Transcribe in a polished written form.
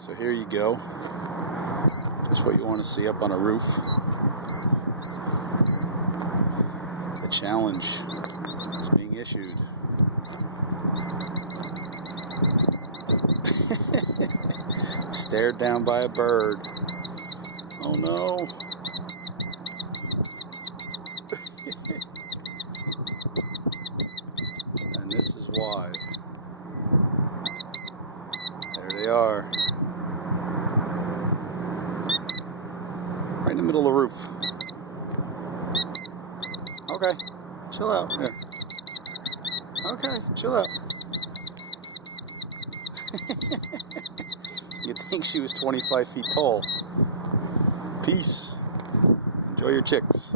So here you go. Just what you want to see up on a roof. The challenge is being issued. Stared down by a bird. Oh no. And this is why. There they are. Right in the middle of the roof. Okay, chill out. Yeah. Okay, chill out. You'd think she was 25 feet tall. Peace. Enjoy your chicks.